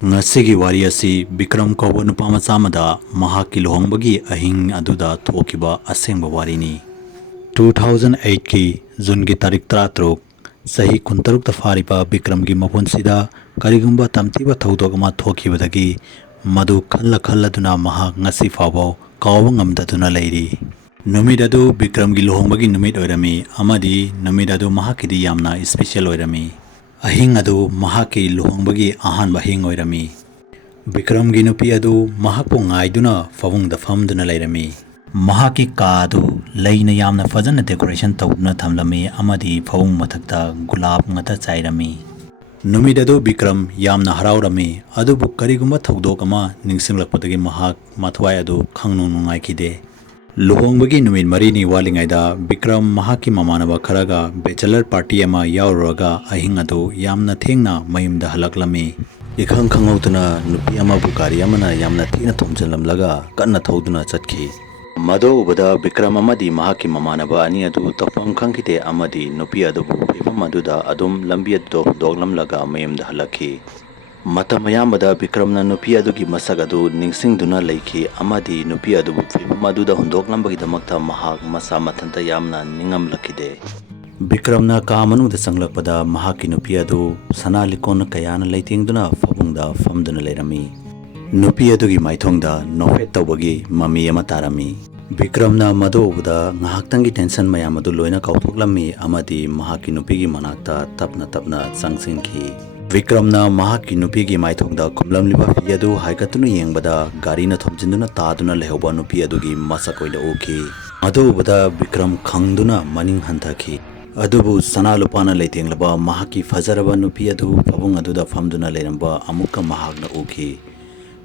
ꯉꯁꯤꯒꯤ ꯋꯥꯔꯤ ꯑꯁꯤ ꯕꯤꯀ꯭ꯔꯝ ꯀꯧꯕ ꯅꯨꯄꯥ ꯃꯆꯥ ꯑꯃꯗ ꯃꯍꯥꯛꯀꯤ ꯂꯨꯍꯣꯡꯕꯒꯤ ꯑꯍꯤꯡ ꯑꯗꯨꯗ ꯊꯣꯛꯈꯤꯕ ꯑꯁꯦꯡꯕ ꯋꯥꯔꯤꯅꯤ꯫ 2008ꯀꯤ ꯖꯨꯟꯒꯤ ꯇꯥꯔꯤꯛ 13 ꯆꯍꯤ 16ꯇ ꯐꯥꯔꯤꯕ ꯕꯤꯀ꯭ꯔꯝꯒꯤ ꯃꯄꯨꯟꯁꯤꯗ ꯀꯔꯤꯒꯨꯝꯕ ꯇꯝꯊꯤꯕ ꯊꯧꯗꯣꯛ ꯑꯃ ꯊꯣꯛꯈꯤꯕꯗꯒꯤ ꯃꯗꯨ ꯈꯜꯂꯗꯨꯅ ꯃꯍꯥꯛ ꯉꯁꯤ ꯐꯥꯎꯕ ꯀꯥꯎꯕ ꯉꯝꯗꯗꯨꯅ ꯂꯩꯔꯤ꯫ ꯅꯨꯃꯤꯠ ꯑꯗꯨ ꯕꯤꯀ꯭ꯔꯝꯒꯤ ꯂꯨꯍꯣꯡꯕꯒꯤ ꯅꯨꯃꯤꯠ ꯑꯣꯏꯔꯝꯃꯤ ꯑꯃꯗꯤ ꯅꯨꯃꯤꯠ ꯑꯗꯨ ꯃꯍꯥꯛꯀꯤꯗꯤ ꯌꯥꯝꯅ ꯁ꯭ꯄꯦꯁꯤꯌꯦꯜ ꯑꯣꯏꯔꯝꯃꯤ꯫ ꯑꯍꯤꯡ ꯑꯗꯨ ꯃꯍꯥꯛꯀꯤ ꯂꯨꯍꯣꯡꯕꯒꯤ ꯑꯍꯥꯟꯕ ꯑꯍꯤꯡ ꯑꯣꯏꯔꯝꯃꯤ꯫ ꯕꯤꯀ꯭ꯔꯝꯒꯤ ꯅꯨꯄꯤ ꯑꯗꯨ ꯃꯍꯥꯛꯄꯨ ꯉꯥꯏꯗꯨꯅ ꯐꯃꯨꯡꯗ ꯐꯝꯗꯨꯅ ꯂꯩꯔꯝꯃꯤ꯫ ꯃꯍꯥꯛꯀꯤ ꯀꯥ ꯑꯗꯨ ꯂꯩꯅ ꯌꯥꯝꯅ ꯐꯖꯅ ꯗꯦꯀꯣꯔꯦꯁꯟ ꯇꯧꯗꯨꯅ ꯊꯝꯂꯝꯃꯤ ꯑꯃꯗꯤ ꯐꯃꯨꯡ ꯃꯊꯛꯇ ꯒꯨꯂꯥꯞ ꯉꯥꯛꯇ ꯆꯥꯏꯔꯝꯃꯤ꯫ ꯅꯨꯃꯤꯠ ꯑꯗꯨ ꯕꯤꯀ꯭ꯔꯝ ꯌꯥꯝꯅ ꯍꯔꯥꯎꯔꯝꯃꯤ, ꯑꯗꯨꯕꯨ ꯀꯔꯤꯒꯨꯝꯕ ꯊꯧꯗꯣꯛ ꯑꯃ ꯅꯤꯡꯁꯤꯡꯂꯛꯄꯗꯒꯤ ꯃꯍꯥꯛ ꯃꯊꯋꯥꯏ ꯑꯗꯨ ꯈꯪꯅꯨꯡ ꯅꯨꯡꯉꯥꯏꯈꯤꯗꯦ꯫ ꯂꯨꯍꯣꯡꯕꯒꯤ ꯅꯨꯃꯤꯠ 4ꯅꯤ ꯋꯥꯠꯂꯤꯉꯩꯗ ꯕꯤꯀ꯭ꯔꯝ ꯃꯍꯥꯛꯀꯤ ꯃꯃꯥꯟꯅꯕ ꯈꯔꯒ ꯕꯦꯆꯦꯂꯔ ꯄꯥꯔꯇꯤ ꯑꯃ ꯌꯥꯎꯔꯨꯔꯒ ꯑꯍꯤꯡ ꯑꯗꯨ ꯌꯥꯝꯅ ꯊꯦꯡꯅ ꯃꯌꯨꯝꯗ ꯍꯜꯂꯛꯂꯝꯃꯤ꯫ ꯏꯈꯪ ꯈꯪꯍꯧꯗꯅ ꯅꯨꯄꯤ ꯑꯃꯕꯨ ꯒꯥꯔꯤ ꯑꯃꯅ ꯌꯥꯝꯅ ꯊꯤꯅ ꯊꯣꯝꯖꯤꯜꯂꯝꯂꯒ ꯀꯟꯅ ꯊꯧꯗꯨꯅ ꯆꯠꯈꯤ꯫ ꯃꯗꯨ ꯎꯕꯗ ꯕꯤꯀ꯭ꯔꯝ ꯑꯃꯗꯤ ꯃꯍꯥꯛꯀꯤ ꯃꯃꯥꯟꯅꯕ ꯑꯅꯤ ꯑꯗꯨ ꯇꯧꯐꯝ ꯈꯪꯈꯤꯗꯦ ꯑꯃꯗꯤ ꯅꯨꯄꯤ ꯑꯗꯨꯕꯨ ꯐꯤꯚꯝ ꯑꯗꯨꯗ ꯑꯗꯨꯝ ꯂꯝꯕꯤ ꯑꯗꯨꯗ ꯍꯨꯟꯗꯣꯛꯂꯝꯂꯒ ꯃꯌꯨꯝꯗ ꯍꯜꯂꯛꯈꯤ꯫ ꯃꯇꯝ ꯑꯌꯥꯝꯕꯗ ꯕꯤꯀ꯭ꯔꯝꯅ ꯅꯨꯄꯤ ꯑꯗꯨꯒꯤ ꯃꯁꯛ ꯑꯗꯨ ꯅꯤꯡꯁꯤꯡꯗꯨꯅ ꯂꯩꯈꯤ ꯑꯃꯗꯤ ꯅꯨꯄꯤ ꯑꯗꯨꯕꯨ ꯐꯤꯚꯝ ꯑꯗꯨꯗ ꯍꯨꯟꯗꯣꯛꯂꯝꯕꯒꯤꯗꯃꯛꯇ ꯃꯍꯥꯛ ꯃꯁꯥ ꯃꯊꯟꯇ ꯌꯥꯝꯅ ꯅꯤꯡꯉꯝꯂꯛꯈꯤꯗꯦ꯫ ꯕꯤꯀ꯭ꯔꯝꯅ ꯀꯥ ꯃꯅꯨꯡꯗ ꯆꯪꯂꯛꯄꯗ ꯃꯍꯥꯛꯀꯤ ꯅꯨꯄꯤ ꯑꯗꯨ ꯁꯅꯥ ꯂꯤꯛꯀꯣꯟ ꯀꯌꯥꯅ ꯂꯩꯇꯦꯡꯗꯨꯅ ꯐꯃꯨꯡꯗ ꯐꯝꯗꯨꯅ ꯂꯩꯔꯝꯃꯤ꯫ ꯅꯨꯄꯤ ꯑꯗꯨꯒꯤ ꯃꯥꯏꯊꯣꯡꯗ ꯅꯣꯛꯐꯦꯠ ꯇꯧꯕꯒꯤ ꯃꯃꯤ ꯑꯃ ꯇꯥꯔꯝꯃꯤ꯫ ꯕꯤꯀ꯭ꯔꯝꯅ ꯃꯗꯨ ꯎꯕꯗ ꯉꯥꯏꯍꯥꯛꯇꯪꯒꯤ ꯇꯦꯟꯁꯟ ꯃꯌꯥꯝ ꯑꯗꯨ ꯂꯣꯏꯅ ꯀꯥꯎꯊꯣꯛꯂꯝꯃꯤ ꯑꯃꯗꯤ ꯃꯍꯥꯛꯀꯤ ꯅꯨꯄꯤꯒꯤ ꯃꯅꯥꯛꯇ ꯇꯞꯅ ꯇꯞꯅ ꯆꯪꯁꯤꯟꯈꯤ꯫ ꯕꯤꯀ꯭ꯔꯝꯅ ꯃꯍꯥꯛꯀꯤ ꯅꯨꯄꯤꯒꯤ ꯃꯥꯏꯊꯣꯡꯗ ꯈꯨꯝꯂꯝꯂꯤꯕ ꯐꯤ ꯑꯗꯨ ꯍꯥꯏꯒꯠꯇꯨꯅ ꯌꯦꯡꯕꯗ ꯒꯥꯔꯤꯅ ꯊꯣꯝꯖꯤꯟꯗꯨꯅ ꯇꯥꯗꯨꯅ ꯂꯩꯍꯧꯕ ꯅꯨꯄꯤ ꯑꯗꯨꯒꯤ ꯃꯁꯛ ꯑꯣꯏꯅ ꯎꯈꯤ꯫ ꯃꯗꯨ ꯎꯕꯗ ꯕꯤꯀ꯭ꯔꯝ ꯈꯪꯗꯨꯅ ꯃꯅꯤꯡ ꯍꯟꯊꯈꯤ꯫ ꯑꯗꯨꯕꯨ ꯁꯅꯥ ꯂꯨꯄꯥꯅ ꯂꯩꯇꯦꯡꯂꯕ ꯃꯍꯥꯛꯀꯤ ꯐꯖꯔꯕ ꯅꯨꯄꯤ ꯑꯗꯨ ꯐꯃꯨꯡ ꯑꯗꯨꯗ ꯐꯝꯗꯨꯅ ꯂꯩꯔꯝꯕ ꯑꯃꯨꯛꯀ ꯃꯍꯥꯛꯅ ꯎꯈꯤ꯫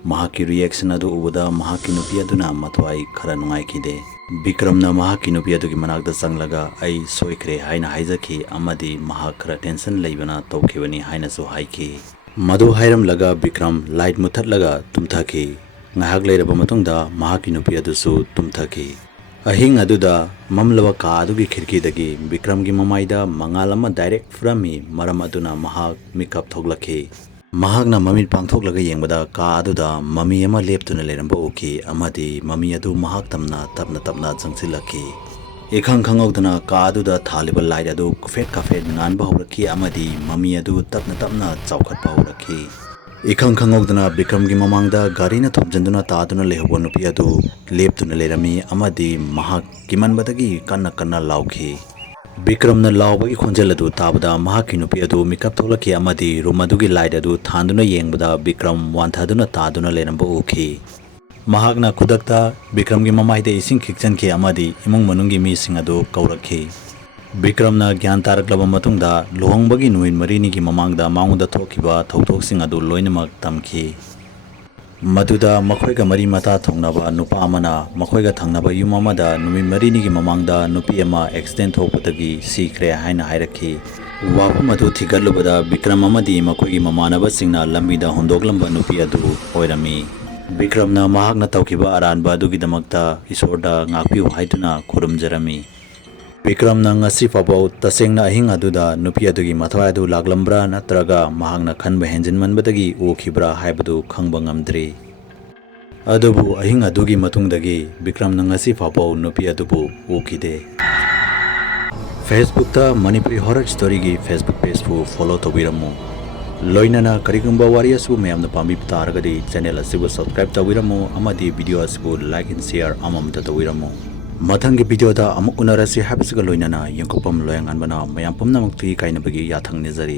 ꯃꯍꯥꯛꯀꯤ ꯔꯤꯑꯦꯛꯁꯟ ꯑꯗꯨ ꯎꯕꯗ ꯃꯍꯥꯛꯀꯤ ꯅꯨꯄꯤ ꯑꯗꯨꯅ ꯃꯊꯋꯥꯏ ꯈꯔ ꯅꯨꯡꯉꯥꯏꯈꯤꯗꯦ꯫ ꯕꯤꯀ꯭ꯔꯝꯅ ꯃꯍꯥꯛꯀꯤ ꯅꯨꯄꯤ ꯑꯗꯨꯒꯤ ꯃꯅꯥꯛꯇ ꯆꯪꯂꯒ "ꯑꯩ ꯁꯣꯏꯈ꯭ꯔꯦ" ꯍꯥꯏꯅ ꯍꯥꯏꯖꯈꯤ ꯑꯃꯗꯤ ꯃꯍꯥꯛ ꯈꯔ ꯇꯦꯟꯁꯟ ꯂꯩꯕꯅ ꯇꯧꯈꯤꯕꯅꯤ ꯍꯥꯏꯅꯁꯨ ꯍꯥꯏꯈꯤ꯫ ꯃꯗꯨ ꯍꯥꯏꯔꯝꯂꯒ ꯕꯤꯀ꯭ꯔꯝ ꯂꯥꯏꯠ ꯃꯨꯠꯊꯠꯂꯒ ꯇꯨꯝꯊꯈꯤ꯫ ꯉꯥꯏꯍꯥꯛ ꯂꯩꯔꯕ ꯃꯇꯨꯡꯗ ꯃꯍꯥꯛꯀꯤ ꯅꯨꯄꯤ ꯑꯗꯨꯁꯨ ꯇꯨꯝꯊꯈꯤ꯫ ꯑꯍꯤꯡ ꯑꯗꯨꯗ ꯃꯝꯂꯕ ꯀꯥ ꯑꯗꯨꯒꯤ ꯈꯤꯔꯀꯤꯗꯒꯤ ꯕꯤꯀ꯭ꯔꯝꯒꯤ ꯃꯃꯥꯏꯗ ꯃꯉꯥꯜ ꯑꯃ ꯗꯥꯏꯔꯦꯛ ꯐꯨꯔꯝꯃꯤ ꯃꯔꯝ ꯑꯗꯨꯅ ꯃꯍꯥꯛ ꯃꯤꯀꯞ ꯊꯣꯛꯂꯛꯈꯤ꯫ ꯃꯍꯥꯛꯅ ꯃꯃꯤꯠ ꯄꯥꯡꯊꯣꯛꯂꯒ ꯌꯦꯡꯕꯗ ꯀꯥ ꯑꯗꯨꯗ ꯃꯃꯤ ꯑꯃ ꯂꯦꯞꯇꯨꯅ ꯂꯩꯔꯝꯕ ꯎꯈꯤ ꯑꯃꯗꯤ ꯃꯃꯤ ꯑꯗꯨ ꯃꯍꯥꯛ ꯇꯞꯅ ꯇꯞꯅ ꯆꯪꯁꯤꯜꯂꯛꯈꯤ꯫ ꯏꯈꯪ ꯈꯪꯍꯧꯗꯅ ꯀꯥ ꯑꯗꯨꯗ ꯊꯥꯜꯂꯤꯕ ꯂꯥꯏꯠ ꯑꯗꯨ ꯀꯨꯐꯦꯠ ꯀꯥꯐꯦꯠ ꯉꯥꯟꯕ ꯍꯧꯔꯛꯈꯤ ꯑꯃꯗꯤ ꯃꯃꯤ ꯑꯗꯨ ꯇꯞꯅ ꯆꯥꯎꯈꯠꯄ ꯍꯧꯔꯛꯈꯤ꯫ ꯏꯈꯪ ꯈꯪꯍꯧꯗꯅ ꯕꯤꯀ꯭ꯔꯝꯒꯤ ꯃꯃꯥꯡꯗ ꯒꯥꯔꯤꯅ ꯊꯣꯝꯖꯤꯟꯗꯨꯅ ꯇꯥꯗꯨꯅ ꯂꯩꯍꯧꯕ ꯅꯨꯄꯤ ꯑꯗꯨ ꯂꯦꯞꯇꯨꯅ ꯂꯩꯔꯝꯃꯤ ꯑꯃꯗꯤ ꯃꯍꯥꯛ ꯀꯤꯃꯟꯕꯗꯒꯤ ꯀꯟꯅ ꯂꯥꯎꯈꯤ꯫ ꯕꯤꯀ꯭ꯔꯝꯅ ꯂꯥꯎꯕꯒꯤ ꯈꯣꯟꯖꯦꯜ ꯑꯗꯨ ꯇꯥꯕꯗ ꯃꯍꯥꯛꯀꯤ ꯅꯨꯄꯤ ꯑꯗꯨ ꯃꯤꯀꯞ ꯊꯣꯛꯂꯛꯈꯤ ꯑꯃꯗꯤ ꯔꯨꯝ ꯑꯗꯨꯒꯤ ꯂꯥꯏꯠ ꯑꯗꯨ ꯊꯥꯟꯗꯨꯅ ꯌꯦꯡꯕꯗ ꯕꯤꯀ꯭ꯔꯝ ꯋꯥꯟꯊꯗꯨꯅ ꯇꯥꯗꯨꯅ ꯂꯩꯔꯝꯕ ꯎꯈꯤ꯫ ꯃꯍꯥꯛꯅ ꯈꯨꯗꯛꯇ ꯕꯤꯀ꯭ꯔꯝꯒꯤ ꯃꯃꯥꯏꯗ ꯏꯁꯤꯡ ꯈꯤꯛꯆꯟꯈꯤ ꯑꯃꯗꯤ ꯏꯃꯨꯡ ꯃꯅꯨꯡꯒꯤ ꯃꯤꯁꯤꯡ ꯑꯗꯨ ꯀꯧꯔꯛꯈꯤ꯫ ꯕꯤꯀ꯭ꯔꯝꯅ ꯒ꯭ꯌꯥꯟ ꯇꯥꯔꯛꯂꯕ ꯃꯇꯨꯡꯗ ꯂꯨꯍꯣꯡꯕꯒꯤ ꯅꯨꯃꯤꯠ 4ꯅꯤꯒꯤ ꯃꯃꯥꯡꯗ ꯃꯉꯣꯟꯗ ꯊꯣꯛꯈꯤꯕ ꯊꯧꯗꯣꯛꯁꯤꯡ ꯑꯗꯨ ꯂꯣꯏꯅꯃꯛ ꯇꯝꯈꯤ꯫ ꯃꯗꯨꯗ ꯃꯈꯣꯏꯒ ꯃꯔꯤ ꯃꯇꯥ ꯊꯣꯡꯅꯕ ꯅꯨꯄꯥ ꯑꯃꯅ ꯃꯈꯣꯏꯒ ꯊꯪꯅꯕ ꯌꯨꯝ ꯑꯃꯗ ꯅꯨꯃꯤꯠ 4ꯅꯤꯒꯤ ꯃꯃꯥꯡꯗ ꯅꯨꯄꯤ ꯑꯃ ꯑꯦꯛꯁꯤꯗꯦꯟ ꯊꯣꯛꯄꯗꯒꯤ ꯁꯤꯈ꯭ꯔꯦ ꯍꯥꯏꯅ ꯍꯥꯏꯔꯛꯈꯤ꯫ ꯋꯥꯐꯝ ꯑꯗꯨ ꯊꯤꯒꯠꯂꯨꯕꯗ ꯕꯤꯀ꯭ꯔꯝ ꯑꯃꯗꯤ ꯃꯈꯣꯏꯒꯤ ꯃꯃꯥꯟꯅꯕꯁꯤꯡꯅ ꯂꯝꯕꯤꯗ ꯍꯨꯟꯗꯣꯛꯂꯝꯕ ꯅꯨꯄꯤ ꯑꯗꯨ ꯑꯣꯏꯔꯝꯃꯤ꯫ ꯕꯤꯀ꯭ꯔꯝꯅ ꯃꯍꯥꯛꯅ ꯇꯧꯈꯤꯕ ꯑꯔꯥꯟꯕ ꯑꯗꯨꯒꯤꯗꯃꯛꯇ ꯏꯁꯣꯔꯗ ꯉꯥꯛꯄꯤꯌꯨ ꯍꯥꯏꯗꯨꯅ ꯈꯨꯔꯨꯝꯖꯔꯝꯃꯤ꯫ ꯕꯤꯀ꯭ꯔꯝꯅ ꯉꯁꯤ ꯐꯥꯎꯕ ꯇꯁꯦꯡꯅ ꯑꯍꯤꯡ ꯑꯗꯨꯗ ꯅꯨꯄꯤ ꯑꯗꯨꯒꯤ ꯃꯊꯋꯥꯏ ꯑꯗꯨ ꯂꯥꯛꯂꯝꯕ꯭ꯔꯥ ꯅꯠꯇ꯭ꯔꯒ ꯃꯍꯥꯛꯅ ꯈꯟꯕ ꯍꯦꯟꯖꯤꯟꯃꯟꯕꯗꯒꯤ ꯎꯈꯤꯕ꯭ꯔꯥ ꯍꯥꯏꯕꯗꯨ ꯈꯪꯕ ꯉꯝꯗ꯭ꯔꯤ꯫ ꯑꯗꯨꯕꯨ ꯑꯍꯤꯡ ꯑꯗꯨꯒꯤ ꯃꯇꯨꯡꯗꯒꯤ ꯕꯤꯀ꯭ꯔꯝꯅ ꯉꯁꯤ ꯐꯥꯎꯕ ꯅꯨꯄꯤ ꯑꯗꯨꯕꯨ ꯎꯈꯤꯗꯦ꯫ ꯐꯦꯁꯕꯨꯛꯇ ꯃꯅꯤꯄꯨꯔꯤ ꯍꯣꯔꯔ ꯁ꯭ꯇꯣꯔꯤꯒꯤ ꯐꯦꯁꯕꯨꯛ ꯄꯦꯖꯕꯨ ꯐꯣꯂꯣ ꯇꯧꯕꯤꯔꯝꯃꯨ꯫ ꯂꯣꯏꯅꯅ ꯀꯔꯤꯒꯨꯝꯕ ꯋꯥꯔꯤ ꯑꯁꯤꯕꯨ ꯃꯌꯥꯝꯅ ꯄꯥꯝꯕꯤꯕ ꯇꯥꯔꯒꯗꯤ ꯆꯦꯅꯦꯜ ꯑꯁꯤꯕꯨ ꯁꯕꯁꯀ꯭ꯔꯥꯏꯕ ꯇꯧꯕꯤꯔꯝꯃꯨ ꯑꯃꯗꯤ ꯚꯤꯗꯤꯑꯣ ꯑꯁꯤꯕꯨ ꯂꯥꯏꯛ ꯑꯦꯟ ꯁꯦꯌꯔ ꯑꯃꯃꯝꯇ ꯇꯧꯕꯤꯔꯝꯃꯨ꯫ ꯃꯊꯪꯒꯤ ꯚꯤꯗꯤꯑꯣꯗ ꯑꯃꯨꯛ ꯎꯅꯔꯁꯤ ꯍꯥꯏꯕꯁꯤꯒ ꯂꯣꯏꯅꯅ ꯌꯦꯡꯀꯣꯛꯄꯝ ꯂꯣꯌꯥꯉꯥꯟꯕꯅ ꯃꯌꯥꯝ ꯄꯨꯝꯅꯃꯛꯇꯒꯤ ꯀꯥꯏꯅꯕꯒꯤ ꯌꯥꯊꯪ ꯅꯤꯖꯔꯤ꯫